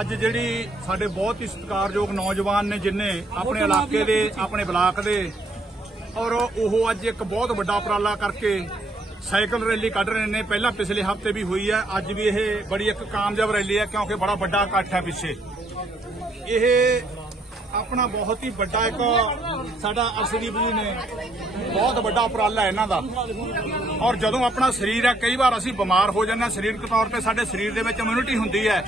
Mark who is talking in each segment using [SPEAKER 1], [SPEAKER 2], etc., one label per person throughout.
[SPEAKER 1] ਅੱਜ ਜਿਹੜੀ ਸਾਡੇ ਬਹੁਤ ਹੀ ਸਤਿਕਾਰਯੋਗ ਨੌਜਵਾਨ ਨੇ ਜਿਨ੍ਹਾਂ ਆਪਣੇ ਇਲਾਕੇ ਦੇ ਆਪਣੇ ਬਲਾਕ ਦੇ ਔਰ ਉਹ ਅੱਜ ਇੱਕ ਬਹੁਤ ਵੱਡਾ ਉਪਰਾਲਾ ਕਰਕੇ ਸਾਈਕਲ ਰੈਲੀ ਕੱਢ ਰਹੇ ਨੇ। ਪਹਿਲਾਂ ਪਿਛਲੇ ਹਫ਼ਤੇ ਵੀ ਹੋਈ ਹੈ ਅੱਜ ਵੀ ਇਹ ਬੜੀ ਇੱਕ ਕਾਮਯਾਬ ਰੈਲੀ ਹੈ ਕਿਉਂਕਿ ਬੜਾ ਵੱਡਾ ਇਕੱਠ ਹੈ ਪਿੱਛੇ। ਇਹ ਆਪਣਾ ਬਹੁਤ ਹੀ ਵੱਡਾ ਇੱਕ ਸਾਡਾ ਅਰਸ਼ਦੀਪ ਜੀ ਨੇ ਬਹੁਤ ਵੱਡਾ ਉਪਰਾਲਾ ਹੈ ਇਹਨਾਂ ਦਾ। ਔਰ ਜਦੋਂ ਆਪਣਾ ਸਰੀਰ ਹੈ ਕਈ ਵਾਰ ਅਸੀਂ ਬਿਮਾਰ ਹੋ ਜਾਂਦੇ ਹਾਂ। ਸਰੀਰਕ ਤੌਰ ਤੇ ਸਾਡੇ ਸਰੀਰ ਦੇ ਵਿੱਚ ਇਮਿਊਨਿਟੀ ਹੁੰਦੀ ਹੈ।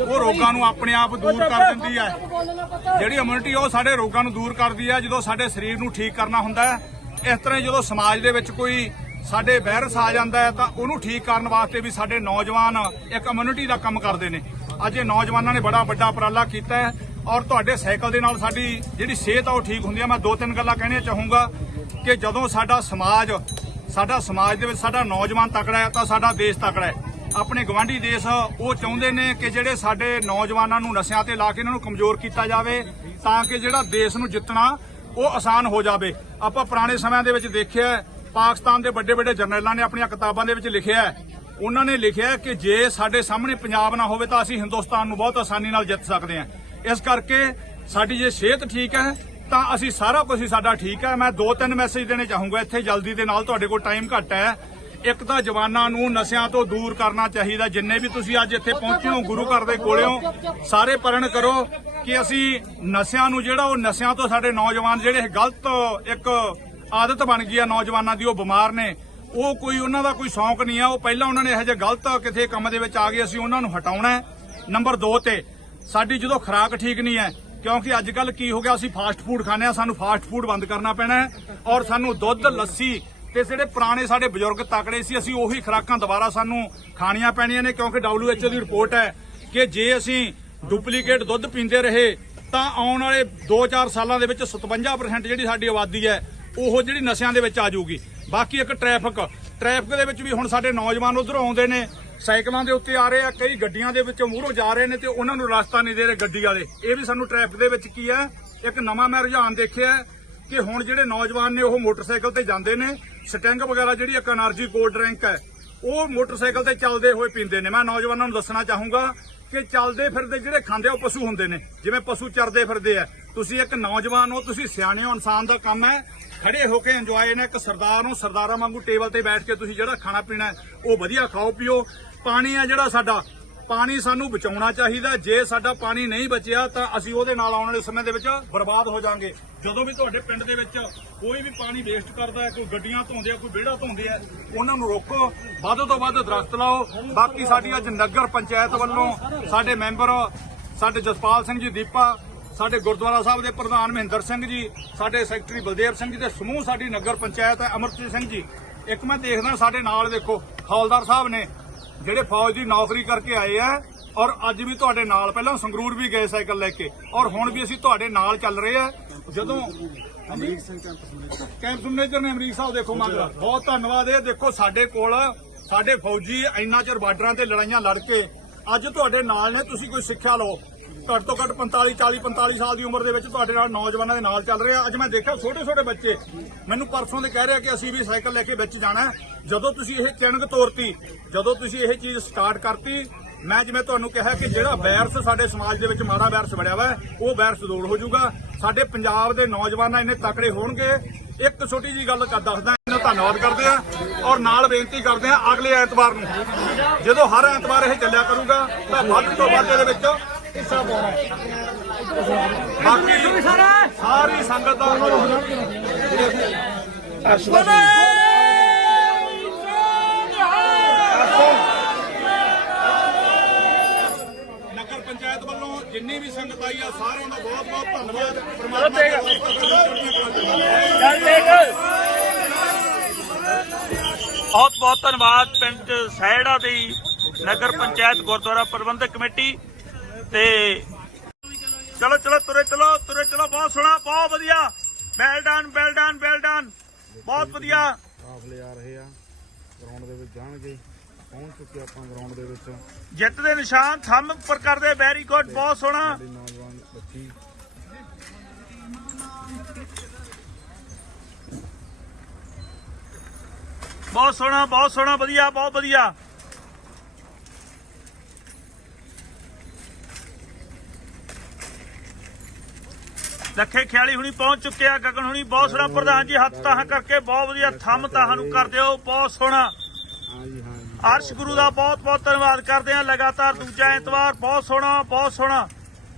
[SPEAKER 1] ਉਹ ਰੋਗਾਂ ਨੂੰ ਆਪਣੇ ਆਪ ਦੂਰ ਕਰ ਦਿੰਦੀ ਹੈ। ਜਿਹੜੀ ਇਮਿਊਨਿਟੀ ਉਹ ਸਾਡੇ ਰੋਗਾਂ ਨੂੰ ਦੂਰ ਕਰਦੀ ਹੈ ਜਦੋਂ ਸਾਡੇ ਸਰੀਰ ਨੂੰ ਠੀਕ ਕਰਨਾ ਹੁੰਦਾ ਹੈ ਇਸ ਤਰ੍ਹਾਂ ਜਦੋਂ ਸਮਾਜ ਦੇ ਵਿੱਚ ਕੋਈ ਸਾਡੇ ਵਾਇਰਸ ਆ ਜਾਂਦਾ ਹੈ ਤਾਂ ਉਹਨੂੰ ਠੀਕ ਕਰਨ ਵਾਸਤੇ ਵੀ ਸਾਡੇ ਨੌਜਵਾਨ ਇੱਕ ਇਮਿਊਨਿਟੀ ਦਾ ਕੰਮ ਕਰਦੇ ਨੇ। ਅੱਜ ਇਹ ਨੌਜਵਾਨਾਂ ਨੇ ਬੜਾ ਵੱਡਾ ਉਪਰਾਲਾ ਕੀਤਾ ਹੈ ਔਰ ਤੁਹਾਡੇ ਸਾਈਕਲ ਦੇ ਨਾਲ ਸਾਡੀ ਜਿਹੜੀ ਸਿਹਤ ਆ ਉਹ ਠੀਕ ਹੁੰਦੀ ਹੈ। ਮੈਂ ਦੋ ਤਿੰਨ ਗੱਲਾਂ ਕਹਿਣੀਆਂ ਚਾਹੂੰਗਾ ਕਿ ਜਦੋਂ ਸਾਡਾ ਸਮਾਜ ਸਾਡਾ ਸਮਾਜ ਦੇ ਵਿੱਚ ਸਾਡਾ ਨੌਜਵਾਨ ਤਕੜਾ ਹੈ ਤਾਂ ਸਾਡਾ ਦੇਸ਼ ਤਕੜਾ ਹੈ। ਆਪਣੇ ਗਵਾਂਢੀ ਦੇਸ਼ ਉਹ ਚਾਹੁੰਦੇ ਨੇ ਕਿ ਜਿਹੜੇ ਸਾਡੇ ਨੌਜਵਾਨਾਂ ਨੂੰ ਨਸ਼ਿਆਂ ਤੇ ਲਾ ਕੇ ਇਹਨਾਂ ਨੂੰ ਕਮਜ਼ੋਰ ਕੀਤਾ ਜਾਵੇ, ਤਾਂ ਕਿ ਜਿਹੜਾ ਦੇਸ਼ ਨੂੰ ਜਿੱਤਣਾ ਉਹ ਆਸਾਨ ਹੋ ਜਾਵੇ। ਆਪਾਂ ਪੁਰਾਣੇ ਸਮਿਆਂ ਦੇ ਵਿੱਚ ਦੇਖਿਆ ਪਾਕਿਸਤਾਨ ਦੇ ਵੱਡੇ ਵੱਡੇ ਜਰਨੈਲਾਂ ਨੇ ਆਪਣੀਆਂ ਕਿਤਾਬਾਂ ਦੇ ਵਿੱਚ ਲਿਖਿਆ ਉਹਨਾਂ ਨੇ ਲਿਖਿਆ ਕਿ ਜੇ ਸਾਡੇ ਸਾਹਮਣੇ ਪੰਜਾਬ ਨਾ ਹੋਵੇ ਤਾਂ ਅਸੀਂ ਹਿੰਦੁਸਤਾਨ ਨੂੰ ਬਹੁਤ ਆਸਾਨੀ ਨਾਲ ਜਿੱਤ ਸਕਦੇ ਹਾਂ। ਇਸ ਕਰਕੇ ਸਾਡੀ ਜੇ ਸਿਹਤ ਠੀਕ ਹੈ, ਤਾਂ ਅਸੀਂ ਸਾਰਾ ਕੁਝ ਹੀ ਸਾਡਾ ਠੀਕ ਹੈ। ਮੈਂ ਦੋ ਤਿੰਨ ਮੈਸੇਜ ਦੇਣੇ ਚਾਹੂੰਗਾ, ਇੱਥੇ ਜਲਦੀ ਦੇ ਨਾਲ ਤੁਹਾਡੇ ਕੋਲ ਟਾਈਮ ਘੱਟ ਹੈ। ਇੱਕ ਤਾਂ ਜਵਾਨਾਂ ਨੂੰ ਨਸ਼ਿਆਂ ਤੋਂ ਦੂਰ ਕਰਨਾ ਚਾਹੀਦਾ। ਜਿੰਨੇ ਵੀ ਤੁਸੀਂ ਅੱਜ ਇੱਥੇ ਪਹੁੰਚੇ ਹੋ, ਗੁਰੂ ਘਰ ਦੇ ਕੋਲਿਓ ਸਾਰੇ ਪਰਨ ਕਰੋ ਕਿ ਅਸੀਂ ਨਸ਼ਿਆਂ ਨੂੰ ਜਿਹੜਾ, ਉਹ ਨਸ਼ਿਆਂ ਤੋਂ ਸਾਡੇ ਨੌਜਵਾਨ ਜਿਹੜੇ ਗਲਤ ਇੱਕ ਆਦਤ ਬਣ ਗਈ ਆ ਨੌਜਵਾਨਾਂ ਦੀ, ਉਹ ਬਿਮਾਰ ਨੇ। ਉਹ ਕੋਈ, ਉਹਨਾਂ ਦਾ ਕੋਈ ਸ਼ੌਂਕ ਨਹੀਂ ਆ। ਉਹ ਪਹਿਲਾਂ ਉਹਨਾਂ ਨੇ ਇਹੋ ਜਿਹੇ ਗਲਤ ਕਿਸੇ ਕੰਮ ਦੇ ਵਿੱਚ ਆ ਗਏ, ਅਸੀਂ ਉਹਨਾਂ ਨੂੰ ਹਟਾਉਣਾ ਹੈ। ਨੰਬਰ 2 ਤੇ, ਸਾਡੀ ਜਦੋਂ ਖੁਰਾਕ ਠੀਕ ਨਹੀਂ ਹੈ, ਕਿਉਂਕਿ ਅੱਜ ਕੱਲ ਕੀ ਹੋ ਗਿਆ, ਅਸੀਂ ਫਾਸਟ ਫੂਡ ਖਾਂਦੇ ਆ ਸਾਨੂੰ ਫਾਸਟ ਫੂਡ ਬੰਦ ਕਰਨਾ ਪੈਣਾ ਹੈ। ਔਰ ਸਾਨੂੰ ਦੁੱਧ, ਲੱਸੀ ਤੇ ਜਿਹੜੇ ਪੁਰਾਣੇ ਸਾਡੇ ਬਜ਼ੁਰਗ ਤਕੜੇ ਸੀ, ਅਸੀਂ ਉਹੀ ਖੁਰਾਕਾਂ ਦੁਬਾਰਾ ਸਾਨੂੰ ਖਾਣੀਆਂ ਪੈਣੀਆਂ ਨੇ, ਕਿਉਂਕਿ WHO ਦੀ ਰਿਪੋਰਟ ਹੈ ਕਿ ਜੇ ਅਸੀਂ ਡੁਪਲੀਕੇਟ ਦੁੱਧ ਪੀਂਦੇ ਰਹੇ, ਤਾਂ ਆਉਣ ਵਾਲੇ 2-4 ਸਾਲਾਂ ਦੇ ਵਿੱਚ 57% ਜਿਹੜੀ ਸਾਡੀ ਆਬਾਦੀ ਹੈ, ਉਹ ਜਿਹੜੀ ਨਸ਼ਿਆਂ ਦੇ ਵਿੱਚ ਆ ਜਾਊਗੀ। ਬਾਕੀ ਇੱਕ ਟ੍ਰੈਫਿਕ ਟ੍ਰੈਫਿਕ ਦੇ ਵਿੱਚ ਵੀ ਹੁਣ ਸਾਡੇ ਨੌਜਵਾਨ ਉਧਰੋਂ ਆਉਂਦੇ ਨੇ, ਸਾਈਕਲਾਂ ਦੇ ਉੱਤੇ ਆ ਰਹੇ ਆ, ਕਈ ਗੱਡੀਆਂ ਦੇ ਵਿੱਚੋਂ ਮੂਹਰੋਂ ਜਾ ਰਹੇ ਨੇ ਤੇ ਉਹਨਾਂ ਨੂੰ ਰਸਤਾ ਨਹੀਂ ਦੇ ਰਹੇ ਗੱਡੀ ਵਾਲੇ। ਇਹ ਵੀ ਸਾਨੂੰ ਟ੍ਰੈਫਿਕ ਦੇ ਵਿੱਚ ਕੀ ਹੈ, ਇੱਕ ਨਵਾਂ ਮੈਂ ਰੁਝਾਨ ਦੇਖਿਆ ਕਿ ਹੁਣ ਜਿਹੜੇ ਨੌਜਵਾਨ ਨੇ ਉਹ ਮੋਟਰਸਾਈਕਲ ਤੇ ਜਾਂਦੇ ਨੇ, ਸਟੈਂਗ ਵਗੈਰਾ ਜਿਹੜੀ ਇੱਕ એનર્ਜੀ ਕੋਲਡ ਡਰਿੰਕ ਹੈ, ਉਹ ਮੋਟਰਸਾਈਕਲ ਤੇ ਚੱਲਦੇ ਹੋਏ ਪੀਂਦੇ ਨੇ। ਮੈਂ ਨੌਜਵਾਨਾਂ ਨੂੰ ਦੱਸਣਾ ਚਾਹੂੰਗਾ ਕਿ ਚੱਲਦੇ ਫਿਰਦੇ ਜਿਹੜੇ ਖਾਂਦੇ ਉਹ ਪਸ਼ੂ ਹੁੰਦੇ ਨੇ। ਜਿਵੇਂ ਪਸ਼ੂ ਚਰਦੇ ਫਿਰਦੇ ਆ। ਤੁਸੀਂ ਇੱਕ ਨੌਜਵਾਨ ਹੋ, ਤੁਸੀਂ ਸਿਆਣੇ ਹੋ, ਇਨਸਾਨ ਦਾ ਕੰਮ ਹੈ ਖੜੇ ਹੋ ਕੇ ਇੰਜੋਏ ਨੇ, ਇੱਕ ਸਰਦਾਰ ਨੂੰ ਸਰਦਾਰਾਂ ਵਾਂਗੂ ਟੇਬਲ ਤੇ ਬੈਠ ਕੇ ਤੁਸੀਂ ਜਿਹੜਾ ਖਾਣਾ ਪੀਣਾ ਉਹ ਵਧੀਆ ਖਾਓ, ਪੀਓ। ਪਾਣੀ ਆ ਜਿਹੜਾ ਸਾਡਾ ਪਾਣੀ ਸਾਨੂੰ ਬਚਾਉਣਾ ਚਾਹੀਦਾ। ਜੇ ਸਾਡਾ ਪਾਣੀ ਨਹੀਂ ਬਚਿਆ, ਤਾਂ ਅਸੀਂ ਉਹਦੇ ਨਾਲ ਆਉਣ ਵਾਲੇ ਸਮੇਂ ਦੇ ਵਿੱਚ ਬਰਬਾਦ ਹੋ ਜਾਾਂਗੇ। ਜਦੋਂ ਵੀ ਤੁਹਾਡੇ ਪਿੰਡ ਦੇ ਵਿੱਚ ਕੋਈ ਵੀ ਪਾਣੀ ਵੇਸਟ ਕਰਦਾ ਹੈ, ਕੋਈ ਗੱਡੀਆਂ ਧੋਂਦੇ ਆ, ਕੋਈ ਵਿਹੜਾ ਧੋਂਦੇ ਆ, ਉਹਨਾਂ ਨੂੰ ਰੋਕੋ। ਵੱਧ ਤੋਂ ਵੱਧ ਦਰਖਤ ਲਾਓ। ਬਾਕੀ ਸਾਡੀ ਅੱਜ ਨਗਰ ਪੰਚਾਇਤ ਵੱਲੋਂ ਸਾਡੇ ਮੈਂਬਰ, ਸਾਡੇ ਜਸਪਾਲ ਸਿੰਘ ਜੀ, ਦੀਪਾ, ਸਾਡੇ ਗੁਰਦੁਆਰਾ ਸਾਹਿਬ ਦੇ ਪ੍ਰਧਾਨ ਮਹਿੰਦਰ ਸਿੰਘ ਜੀ, ਸਾਡੇ ਸੈਕਟਰੀ ਬਲਦੇਵ ਸਿੰਘ ਜੀ ਤੇ ਸਮੂਹ ਸਾਡੀ ਨਗਰ ਪੰਚਾਇਤ ਹੈ, ਅਮਰਜੀਤ ਸਿੰਘ ਜੀ। ਇੱਕ ਮੈਂ ਦੇਖਦਾ, ਸਾਡੇ ਨਾਲ ਦੇਖੋ, ਹੌਲਦਾਰ ਸਾਹਿਬ ਨੇ ਜਿਹੜੇ ਫੌਜ ਦੀ ਨੌਕਰੀ ਕਰਕੇ ਆਏ ਆ ਔਰ ਅੱਜ ਵੀ ਤੁਹਾਡੇ ਨਾਲ ਪਹਿਲਾਂ ਸੰਗਰੂਰ ਵੀ ਗਏ ਸਾਈਕਲ ਲੈ ਕੇ ਔਰ ਹੁਣ ਵੀ ਅਸੀਂ ਤੁਹਾਡੇ ਨਾਲ ਚੱਲ ਰਹੇ ਆ। ਜਦੋਂ ਅਮਰੀਕ ਸਿੰਘ ਕੈਂਪ ਮੈਨੇਜਰ ਨੇ ਅਮਰੀਕ ਸਾਹਿਬ ਦੇਖੋ ਮੰਗਲਾ ਬਹੁਤ ਧੰਨਵਾਦ ਇਹ ਦੇਖੋ ਸਾਡੇ ਕੋਲ ਸਾਡੇ ਫੌਜੀ ਇੰਨਾ ਚਿਰ ਬਾਰਡਰਾਂ ਤੇ ਲੜਾਈਆਂ ਲੜ ਕੇ ਅੱਜ ਤੁਹਾਡੇ ਨਾਲ ਨੇ ਤੁਸੀਂ ਕੋਈ ਸਿੱਖਿਆ ਲਓ। ਘੱਟ ਤੋਂ ਘੱਟ 45 40 45 ਸਾਲ ਦੀ ਉਮਰ ਦੇ ਵਿੱਚ ਤੁਹਾਡੇ ਨਾਲ ਨੌਜਵਾਨਾਂ ਦੇ ਨਾਲ ਚੱਲ ਰਿਹਾ। ਅੱਜ ਮੈਂ ਦੇਖਿਆ ਛੋਟੇ ਛੋਟੇ ਬੱਚੇ ਮੈਨੂੰ ਪਰਸੋਂ ਦੇ ਕਹਿ ਰਿਹਾ ਕਿ ਅਸੀਂ ਵੀ ਸਾਈਕਲ ਲੈ ਕੇ ਵਿੱਚ ਜਾਣਾ ਜਦੋਂ ਤੁਸੀਂ ਇਹ ਚਿੰਨ੍ਹ ਤੋਰਤੀ, ਜਦੋਂ ਤੁਸੀਂ ਇਹ ਚੀਜ਼ ਸਟਾਰਟ ਕਰਤੀ, ਮੈਂ ਜਿਵੇਂ ਤੁਹਾਨੂੰ ਕਿਹਾ ਕਿ ਜਿਹੜਾ ਵਾਇਰਸ ਸਾਡੇ ਸਮਾਜ ਦੇ ਵਿੱਚ ਮਾੜਾ ਵਾਇਰਸ ਵੜਿਆ ਵਾ, ਉਹ ਵਾਇਰਸ ਦੂਰ ਹੋ ਜਾਊਗਾ। ਸਾਡੇ ਪੰਜਾਬ ਦੇ ਨੌਜਵਾਨਾਂ ਇੰਨੇ ਤਕੜੇ ਹੋਣਗੇ। ਇੱਕ ਛੋਟੀ ਜੀ ਗੱਲ ਕਰ ਦੱਸਦਾ, ਇਹਨਾਂ ਧੰਨਵਾਦ ਕਰਦੇ ਆ ਔਰ ਨਾਲ ਬੇਨਤੀ ਕਰਦੇ ਆ ਅਗਲੇ ਐਤਵਾਰ ਨੂੰ। ਜਦੋਂ ਹਰ ਐਤਵਾਰ ਇਹ ਚੱਲਿਆ ਕਰੂਗਾ, ਤਾਂ ਵੱਧ ਤੋਂ ਵੱਧ ਇਹਦੇ ਵਿੱਚ ਹਿੱਸਾ ਪਾਉਣਾ ਬਾਕੀ ਸਾਰੀ ਸੰਗਤ ਦਾ ਨਗਰ ਪੰਚਾਇਤ ਵੱਲੋਂ ਜਿੰਨੀ ਵੀ ਸੰਗਤ ਆਈ ਆ ਸਾਰਿਆਂ ਦਾ ਬਹੁਤ ਬਹੁਤ ਧੰਨਵਾਦ। ਪਰਮਾਤਮਾ ਦੀ
[SPEAKER 2] ਬਹੁਤ ਬਹੁਤ ਧੰਨਵਾਦ ਪਿੰਡ ਸਹਿੜਾ ਦੀ ਨਗਰ ਪੰਚਾਇਤ ਗੁਰਦੁਆਰਾ ਪ੍ਰਬੰਧਕ ਕਮੇਟੀ। ਤੇ ਚਲੋ ਚਲੋ ਤੁਰੇ ਚਲੋ ਤੁਰੇ ਚਲੋ ਬਹੁਤ ਸੋਹਣਾ ਬਹੁਤ ਵਧੀਆ। Well done well done well done ਬਹੁਤ ਵਧੀਆ।
[SPEAKER 3] ਕਾਫਲੇ ਆ ਰਹੇ ਆ। ਗਰਾਊਂਡ ਦੇ ਵਿੱਚ ਜਾਣਗੇ। ਪਹੁੰਚ ਚੁੱਕੇ ਆਪਾਂ ਗਰਾਊਂਡ ਦੇ ਵਿੱਚ।
[SPEAKER 2] ਜਿੱਤ ਦੇ ਨਿਸ਼ਾਨ ਥੰਮ ਉੱਪਰ ਕਰਦੇ ਵੈਰੀ ਗੁੱਡ ਬਹੁਤ ਸੋਹਣਾ।
[SPEAKER 3] ਸਾਡੇ ਨੌਜਵਾਨ ਬੱਚੀ।
[SPEAKER 2] ਬਹੁਤ ਸੋਹਣਾ ਬਹੁਤ ਸੋਹਣਾ ਵਧੀਆ ਬਹੁਤ ਵਧੀਆ। ਲੱਖੇ ਖਿਆਲੀ ਹੁਣੀ ਪਹੁੰਚ ਚੁੱਕੇ ਆ ਗਗਨ ਹੁਣੀ ਬਹੁਤ ਸੋਹਣਾ ਪ੍ਰਧਾਨ ਜੀ ਹੱਥ ਤਾਹਾਂ ਕਰਕੇ ਬਹੁਤ ਵਧੀਆ ਥੰਮ ਤਾਹਾਂ ਨੂੰ ਕਰ ਦਿਓ ਬਹੁਤ ਸੋਹਣਾ। ਅਰਸ਼ ਗੁਰੂ ਦਾ ਬਹੁਤ ਬਹੁਤ ਧੰਨਵਾਦ ਕਰਦੇ ਆ ਲਗਾਤਾਰ ਦੂਜਾ ਐਤਵਾਰ ਬਹੁਤ ਸੋਹਣਾ ਬਹੁਤ ਸੋਹਣਾ।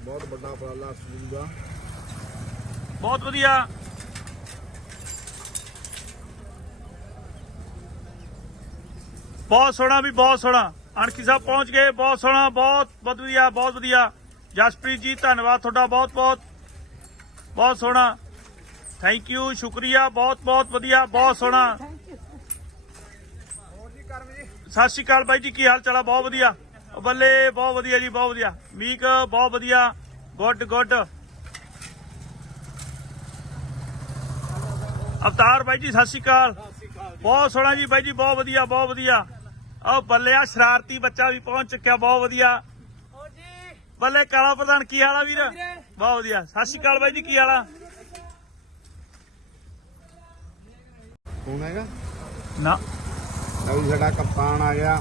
[SPEAKER 3] ਬਹੁਤ ਵੱਡਾ ਉਪਰਾਲਾ ਸਕੂਲ ਦਾ।
[SPEAKER 2] ਬਹੁਤ ਵਧੀਆ। ਬਹੁਤ ਸੋਹਣਾ ਵੀ ਬਹੁਤ ਸੋਹਣਾ। ਅਣਖੀ ਸਾਹਿਬ ਪਹੁੰਚ ਗਏ ਬਹੁਤ ਸੋਹਣਾ ਬਹੁਤ ਬਹੁਤ ਵਧੀਆ ਬਹੁਤ ਵਧੀਆ। ਜਸਪ੍ਰੀਤ ਜੀ ਧੰਨਵਾਦ ਤੁਹਾਡਾ ਬਹੁਤ ਬਹੁਤ। ਬਹੁਤ ਸੋਹਣਾ। ਥੈਂਕ ਯੂ ਸ਼ੁਕਰੀਆ, ਬਹੁਤ ਬਹੁਤ ਵਧੀਆ, ਬਹੁਤ ਸੋਹਣਾ। ਸਤਿ ਸ਼੍ਰੀ ਅਕਾਲ ਬਾਈ ਜੀ, ਕੀ ਹਾਲ ਚਾਲ ਆ? ਬਹੁਤ ਵਧੀਆ। ਬੱਲੇ, ਬਹੁਤ ਵਧੀਆ ਜੀ, ਬਹੁਤ ਵਧੀਆ। ਮੀਕ, ਬਹੁਤ ਵਧੀਆ। ਗੁੱਡ ਗੁੱਡ ਅਵਤਾਰ ਬਾਈ ਜੀ, ਸਤਿ ਸ਼੍ਰੀ ਅਕਾਲ। ਬਹੁਤ ਸੋਹਣਾ ਜੀ ਬਾਈ ਜੀ, ਬਹੁਤ ਵਧੀਆ ਬਹੁਤ ਵਧੀਆ। ਆਹ ਬੱਲਿਆ, ਸ਼ਰਾਰਤੀ ਬੱਚਾ ਵੀ ਪਹੁੰਚ ਚੁੱਕਿਆ, ਬਹੁਤ ਵਧੀਆ। ਬੱਲੇ, ਕਾਲਾ ਪ੍ਰਧਾਨ, ਕੀ ਹਾਲ ਆ ਵੀਰ? ਬਹੁਤ ਵਧੀਆ। ਸਤਿ ਸ਼੍ਰੀ ਅਕਾਲ ਬਾਈ ਜੀ ਕੀ ਹਾਲ ਆ?
[SPEAKER 3] ਕੌਣ ਹੈਗਾ?
[SPEAKER 2] ਨਾ।
[SPEAKER 3] ਅਭੀ ਸਾਡਾ ਕਪਤਾਨ ਆ ਗਿਆ।